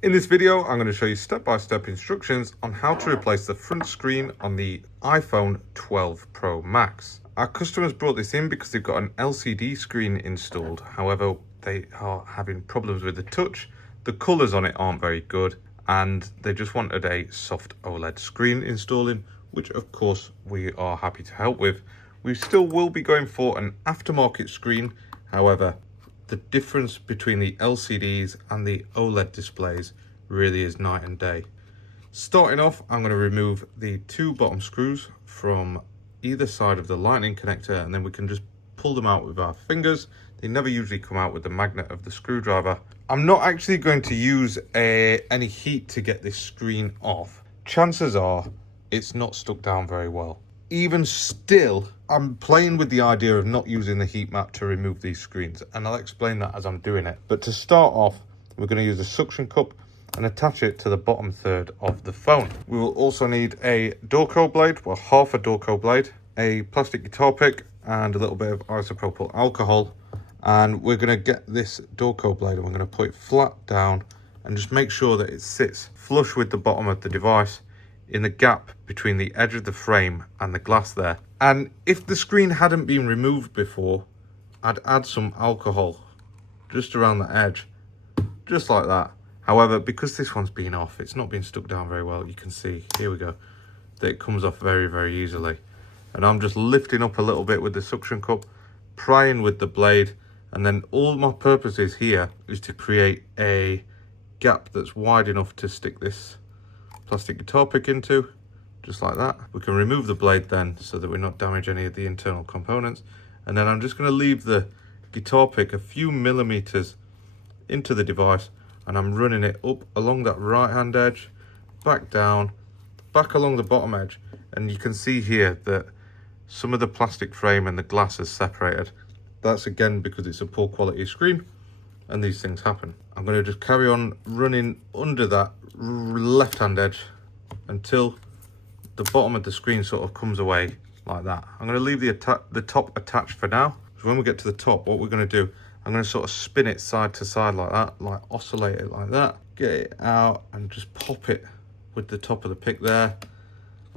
In this video, I'm going to show you step-by-step instructions on how to replace the front screen on the iPhone 12 Pro Max. Our customers brought this in because they've got an LCD screen installed. However, they are having problems with the touch. The colours on it aren't very good, and they just wanted a soft OLED screen installing, which of course we are happy to help with. We still will be going for an aftermarket screen. However, the difference between the LCDs and the OLED displays really is night and day. Starting off, I'm going to remove the two bottom screws from either side of the lightning connector, and then we can just pull them out with our fingers. They never usually come out with the magnet of the screwdriver. I'm not actually going to use any heat to get this screen off. Chances are it's not stuck down very well. Even still, I'm playing with the idea of not using the heat map to remove these screens, and I'll explain that as I'm doing it. But to start off, we're going to use a suction cup and attach it to the bottom third of the phone. We will also need a Dorco blade, well, half a Dorco blade, a plastic guitar pick, and a little bit of isopropyl alcohol. And we're going to get this Dorco blade and we're going to put it flat down and just make sure that it sits flush with the bottom of the device, in the gap between the edge of the frame and the glass there. And if the screen hadn't been removed before, I'd add some alcohol just around the edge, just like that. However, because this one's been off, it's not been stuck down very well. You can see, here we go, that it comes off very, very easily. And I'm just lifting up a little bit with the suction cup, prying with the blade, and then all my purpose is here is to create a gap that's wide enough to stick this plastic guitar pick into, just like that. We can remove the blade then so that we're not damaging any of the internal components. And then I'm just going to leave the guitar pick a few millimeters into the device, and I'm running it up along that right hand edge, back down, back along the bottom edge. And you can see here that some of the plastic frame and the glass is separated. That's again because it's a poor quality screen and these things happen. I'm going to just carry on running under that left hand edge until the bottom of the screen sort of comes away like that. I'm going to leave the top attached for now. So when we get to the top, what we're going to do, I'm going to sort of spin it side to side like that, like oscillate it like that, get it out and just pop it with the top of the pick there,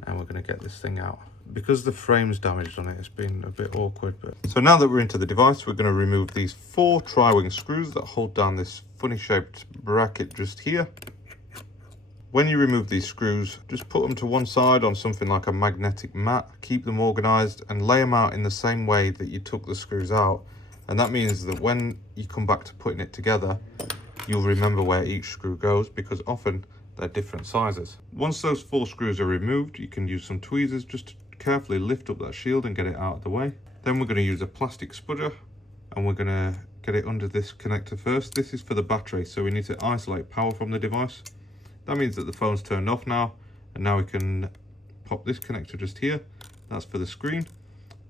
and we're going to get this thing out. Because the frame's damaged on it, it's been a bit awkward. But so now that we're into the device, we're going to remove these 4 tri-wing screws that hold down this funny shaped bracket just here. When you remove these screws, just put them to one side on something like a magnetic mat, keep them organized and lay them out in the same way that you took the screws out. And that means that when you come back to putting it together, you'll remember where each screw goes, because often they're different sizes. Once those 4 screws are removed, you can use some tweezers just to carefully lift up that shield and get it out of the way. Then we're going to use a plastic spudger and we're going to get it under this connector first. This is for the battery, so we need to isolate power from the device. That means that the phone's turned off now, and now we can pop this connector just here. That's for the screen.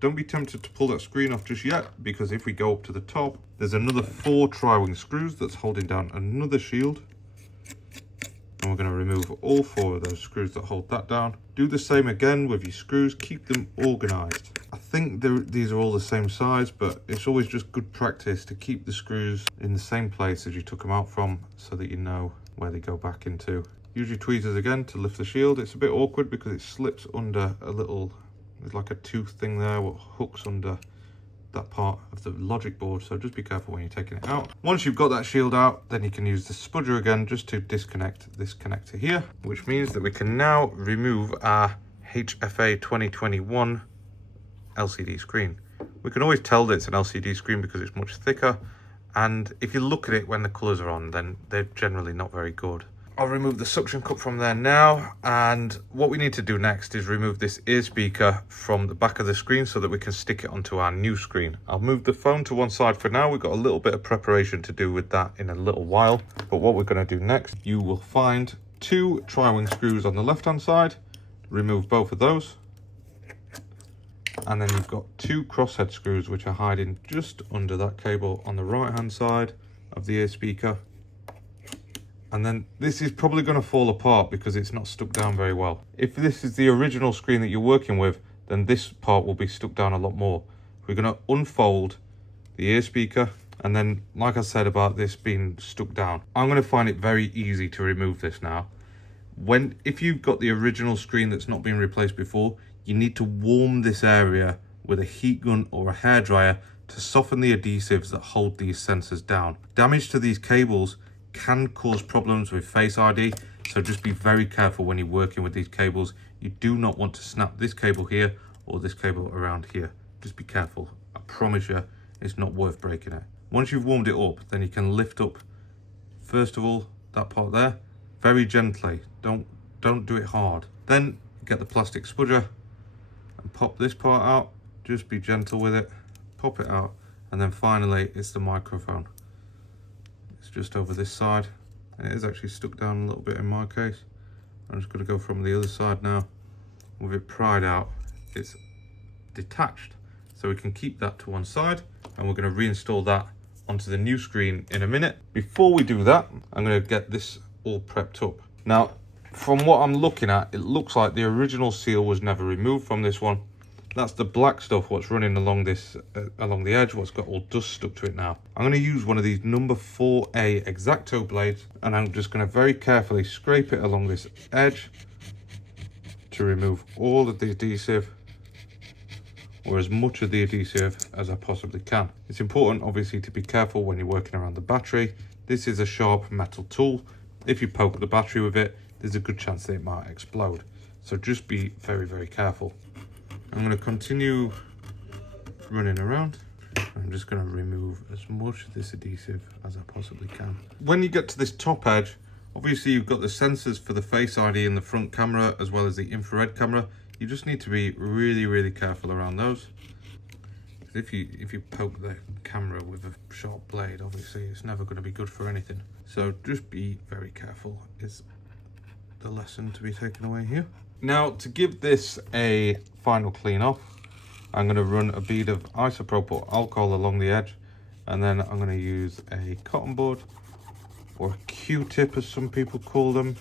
Don't be tempted to pull that screen off just yet, because if we go up to the top, there's another 4 tri-wing screws that's holding down another shield. And we're going to remove all 4 of those screws that hold that down. Do the same again with your screws, keep them organized. I think these are all the same size, but it's always just good practice to keep the screws in the same place as you took them out from, so that you know where they go back into. Use your tweezers again to lift the shield. It's a bit awkward because it slips under a little, there's like a tooth thing there what hooks under that part of the logic board, so just be careful when you're taking it out. Once you've got that shield out, then you can use the spudger again just to disconnect this connector here, which means that we can now remove our HFA 2021 LCD screen. We can always tell that it's an LCD screen because it's much thicker, and if you look at it when the colors are on, then they're generally not very good. I'll remove the suction cup from there now, and what we need to do next is remove this ear speaker from the back of the screen so that we can stick it onto our new screen. I'll move the phone to one side for now. We've got a little bit of preparation to do with that in a little while, but what we're going to do next, you will find 2 tri-wing screws on the left hand side. Remove both of those, and then you've got 2 crosshead screws which are hiding just under that cable on the right hand side of the ear speaker. And then this is probably going to fall apart because it's not stuck down very well. If this is the original screen that you're working with, then this part will be stuck down a lot more. We're going to unfold the ear speaker And then, like I said about this being stuck down, I'm going to find it very easy to remove this now. If you've got the original screen that's not been replaced before, you need to warm this area with a heat gun or a hairdryer to soften the adhesives that hold these sensors down. Damage to these cables can cause problems with Face ID, so just be very careful when you're working with these cables. You do not want to snap this cable here or this cable around here. Just be careful. I promise you, it's not worth breaking it. Once you've warmed it up, then you can lift up, first of all, that part there, very gently. Don't do it hard. Then get the plastic spudger and pop this part out. Just be gentle with it. Pop it out, and then finally it's the microphone. It's just over this side, and it is actually stuck down a little bit in my case. I'm just going to go from the other side now. With it pried out, it's detached, so we can keep that to one side, and we're going to reinstall that onto the new screen in a minute. Before we do that, I'm going to get this all prepped up. Now, from what I'm looking at, it looks like the original seal was never removed from this one. That's the black stuff what's running along this along the edge, what's got all dust stuck to it now. I'm going to use one of these number 4A X-Acto blades, and I'm just going to very carefully scrape it along this edge to remove all of the adhesive, or as much of the adhesive as I possibly can. It's important obviously to be careful when you're working around the battery. This is a sharp metal tool. If you poke the battery with it, there's a good chance that it might explode. So just be very, very careful. I'm going to continue running around. I'm just going to remove as much of this adhesive as I possibly can. When you get to this top edge, obviously you've got the sensors for the Face ID in the front camera as well as the infrared camera. You just need to be really, really careful around those. If you poke the camera with a sharp blade, obviously it's never going to be good for anything. So just be very careful is the lesson to be taken away here. Now, to give this a final clean off, I'm going to run a bead of isopropyl alcohol along the edge, and then I'm going to use a cotton bud or a Q-tip as some people call them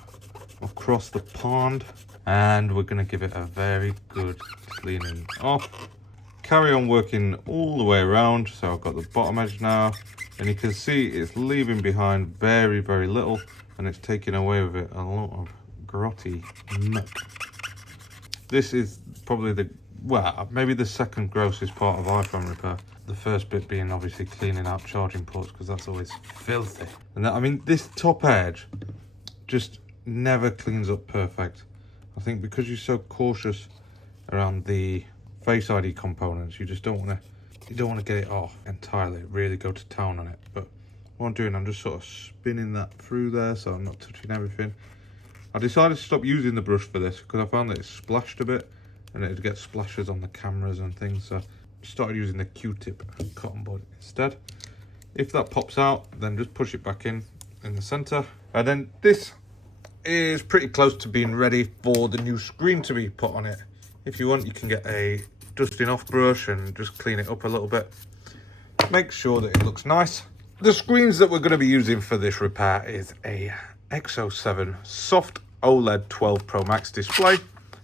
across the pond, and we're going to give it a very good cleaning off. Carry on working all the way around. So I've got the bottom edge now, and you can see it's leaving behind very, very little, and it's taking away with it a lot of grotty muck. This is probably maybe the second grossest part of iPhone repair. The first bit being obviously cleaning out charging ports, because that's always filthy. And I mean, this top edge just never cleans up perfect. I think because you're so cautious around the Face ID components, you just don't want to get it off entirely, really go to town on it. But what I'm doing, I'm just sort of spinning that through there so I'm not touching everything. I decided to stop using the brush for this because I found that it splashed a bit and it'd get splashes on the cameras and things, so I started using the Q-tip and cotton bud instead. If that pops out, then just push it back in the center, and then this is pretty close to being ready for the new screen to be put on it. If you want, you can get a dusting off brush and just clean it up a little bit. Make sure that it looks nice. The screens that we're going to be using for this repair is a X07 soft OLED 12 Pro Max display,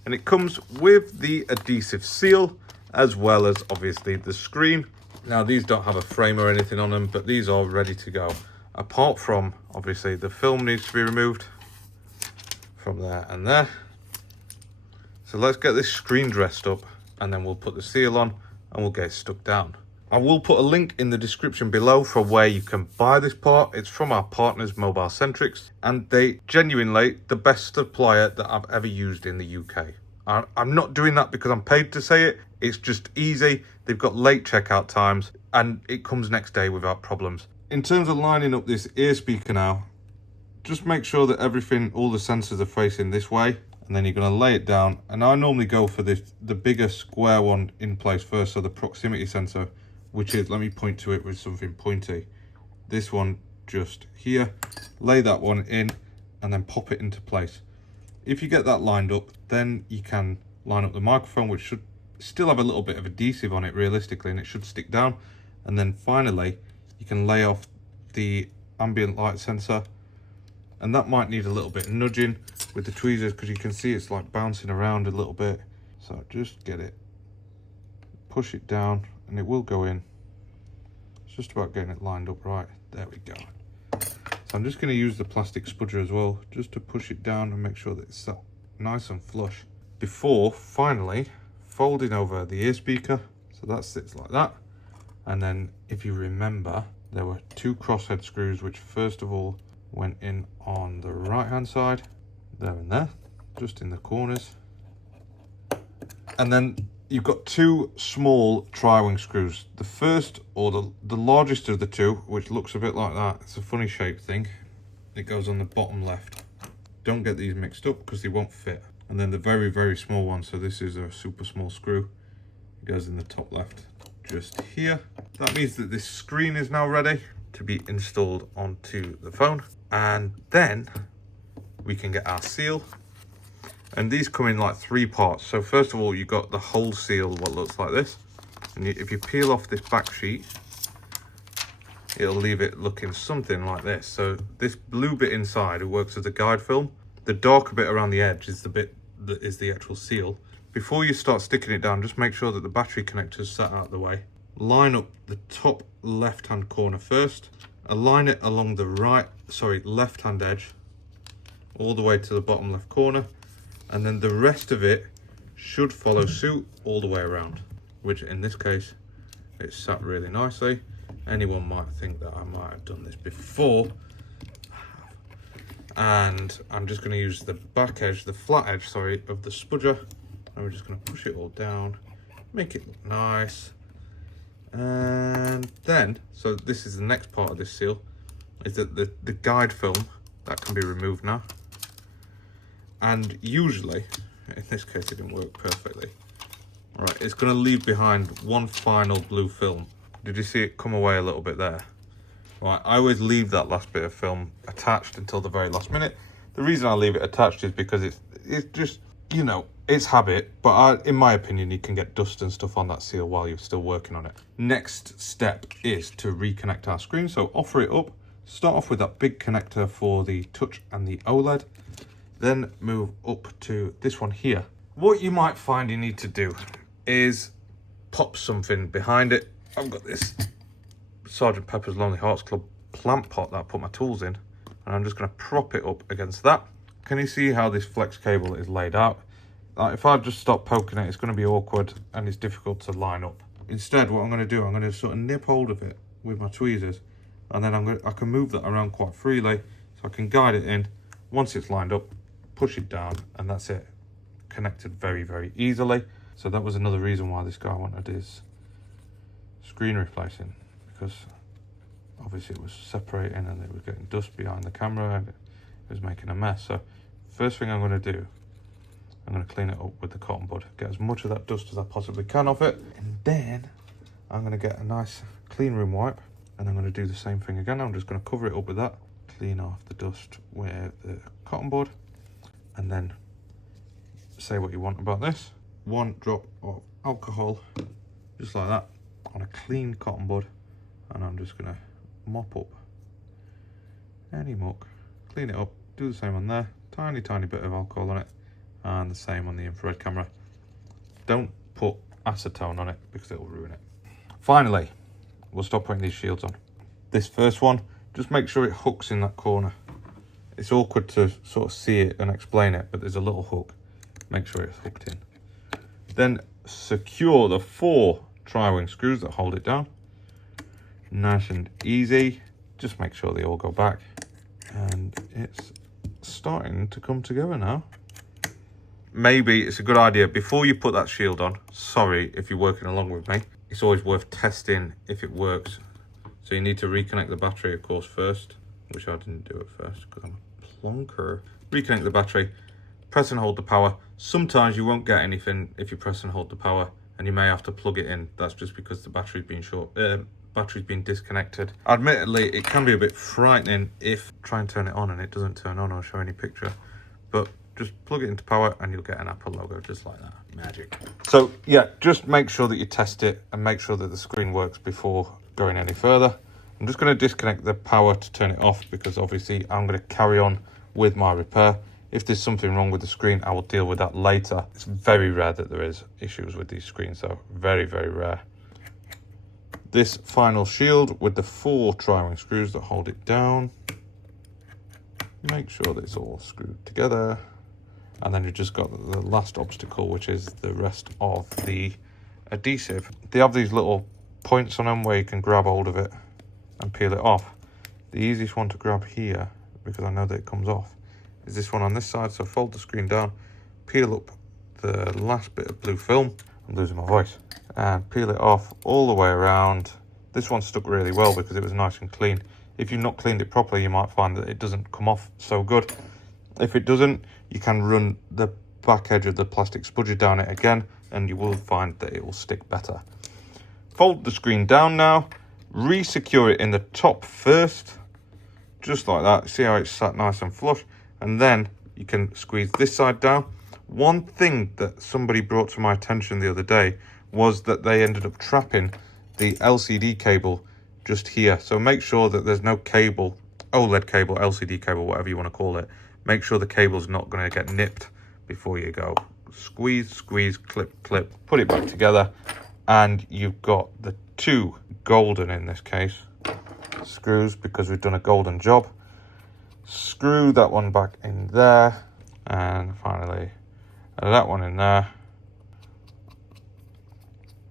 and it comes with the adhesive seal as well as obviously the screen. Now, these don't have a frame or anything on them, but these are ready to go. Apart from obviously the film needs to be removed from there and there. So let's get this screen dressed up, and then we'll put the seal on and we'll get it stuck down. I will put a link in the description below for where you can buy this part. It's from our partners, Mobile Centrics, and they genuinely the best supplier that I've ever used in the UK. I'm not doing that because I'm paid to say it. It's just easy. They've got late checkout times, and it comes next day without problems. In terms of lining up this ear speaker now, just make sure that all the sensors are facing this way, and then you're going to lay it down. And I normally go for the bigger square one in place first, so the proximity sensor, which is, let me point to it with something pointy. This one just here. Lay that one in and then pop it into place. If you get that lined up, then you can line up the microphone, which should still have a little bit of adhesive on it realistically, and it should stick down. And then finally, you can lay off the ambient light sensor, and that might need a little bit of nudging with the tweezers because you can see it's like bouncing around a little bit. So just get it, push it down, and it will go in just about getting it lined up right. There we go. So I'm just going to use the plastic spudger as well, just to push it down and make sure that it's sat nice and flush. Before finally folding over the ear speaker, so that sits like that. And then if you remember, there were 2 crosshead screws which first of all went in on the right hand side, there and there, just in the corners. And then you've got 2 small tri-wing screws. The first, or the largest of the 2, which looks a bit like that, it's a funny shaped thing. It goes on the bottom left. Don't get these mixed up because they won't fit. And then the very, very small one, so this is a super small screw, it goes in the top left, just here. That means that this screen is now ready to be installed onto the phone. And then we can get our seal. And these come in like 3 parts. So first of all, you've got the whole seal, what looks like this. And if you peel off this back sheet, it'll leave it looking something like this. So this blue bit inside, it works as a guide film. The darker bit around the edge is the bit that is the actual seal. Before you start sticking it down, just make sure that the battery connector is set out of the way. Line up the top left-hand corner first. Align it along the left-hand edge, all the way to the bottom left corner. And then the rest of it should follow suit all the way around, which in this case, it's sat really nicely. Anyone might think that I might have done this before. And I'm just going to use the back edge, the flat edge, sorry, of the spudger. And we're just going to push it all down, make it look nice. And then, so this is the next part of this seal, is that the guide film, that can be removed now. And usually, in this case it didn't work perfectly. All right, it's going to leave behind one final blue film. Did you see it come away a little bit there? Right, I always leave that last bit of film attached until the very last minute. The reason I leave it attached is because it's just, you know, it's habit, but in my opinion, you can get dust and stuff on that seal while you're still working on it. Next step is to reconnect our screen. So offer it up, start off with that big connector for the touch and the OLED, then move up to this one here. What you might find you need to do is pop something behind it. I've got this Sergeant Pepper's Lonely Hearts Club plant pot that I put my tools in, and I'm just going to prop it up against that. Can you see how this flex cable is laid out? Like, if I just stop poking it, it's going to be awkward and it's difficult to line up. Instead, what I'm going to do, I'm going to sort of nip hold of it with my tweezers, and then I can move that around quite freely, so I can guide it in. Once it's lined up, push it down, and that's it. Connected very, very easily. So that was another reason why this guy wanted his screen replacing, because obviously it was separating and it was getting dust behind the camera and it was making a mess. So first thing I'm going to do, I'm going to clean it up with the cotton bud, get as much of that dust as I possibly can off it, and then I'm going to get a nice clean room wipe, and I'm going to do the same thing again. I'm just going to cover it up with that, clean off the dust with the cotton bud, and then say what you want about this. 1 drop of alcohol, just like that, on a clean cotton bud, and I'm just going to mop up any muck, clean it up, do the same on there, tiny bit of alcohol on it, and the same on the infrared camera. Don't put acetone on it because it will ruin it. Finally, we'll stop putting these shields on. This first one, just make sure it hooks in that corner. It's awkward to sort of see it and explain it, but there's a little hook. Make sure it's hooked in. Then secure the 4 tri-wing screws that hold it down. Nice and easy. Just make sure they all go back. And it's starting to come together now. Maybe it's a good idea, before you put that shield on, sorry if you're working along with me, it's always worth testing if it works. So you need to reconnect the battery, of course, first, which I didn't do at first because I'm a plonker. Reconnect the battery, press and hold the power. Sometimes you won't get anything if you press and hold the power, and you may have to plug it in. That's just because the battery's been disconnected. Admittedly, it can be a bit frightening if try and turn it on and it doesn't turn on or show any picture, but just plug it into power and you'll get an Apple logo just like that. Magic. So yeah, just make sure that you test it and make sure that the screen works before going any further. I'm just going to disconnect the power to turn it off because obviously I'm going to carry on with my repair. If there's something wrong with the screen, I will deal with that later. It's very rare that there is issues with these screens, so very, very rare. this final shield with the 4 tri-ring screws that hold it down. Make sure that it's all screwed together. And then you've just got the last obstacle, which is the rest of the adhesive. They have these little points on them where you can grab hold of it and peel it off. The easiest one to grab here, because I know that it comes off, is this one on this side. So fold the screen down, peel up the last bit of blue film. I'm losing my voice. And peel it off all the way around. This one stuck really well because it was nice and clean. If you've not cleaned it properly, you might find that it doesn't come off so good. If it doesn't, you can run the back edge of the plastic spudger down it again, and you will find that it will stick better. Fold the screen down now, re-secure it in the top first, just like that. See how it's sat nice and flush, and then you can squeeze this side down. One thing that somebody brought to my attention the other day was that they ended up trapping the LCD cable just here. So make sure that there's no cable, OLED cable, LCD cable, whatever you want to call it. Make sure the cable's not going to get nipped before you go. Squeeze, squeeze, clip, clip, put it back together, and you've got the 2 golden, in this case, screws, because we've done a golden job. Screw that one back in there, and finally that one in there.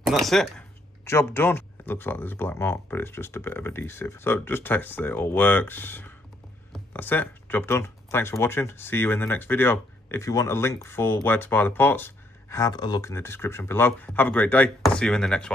And that's it. Job done. It looks like there's a black mark, but it's just a bit of adhesive. So just test that it all works. That's it. Job done. Thanks for watching. See you in the next video. If you want a link for where to buy the parts, have a look in the description below. Have a great day. See you in the next one.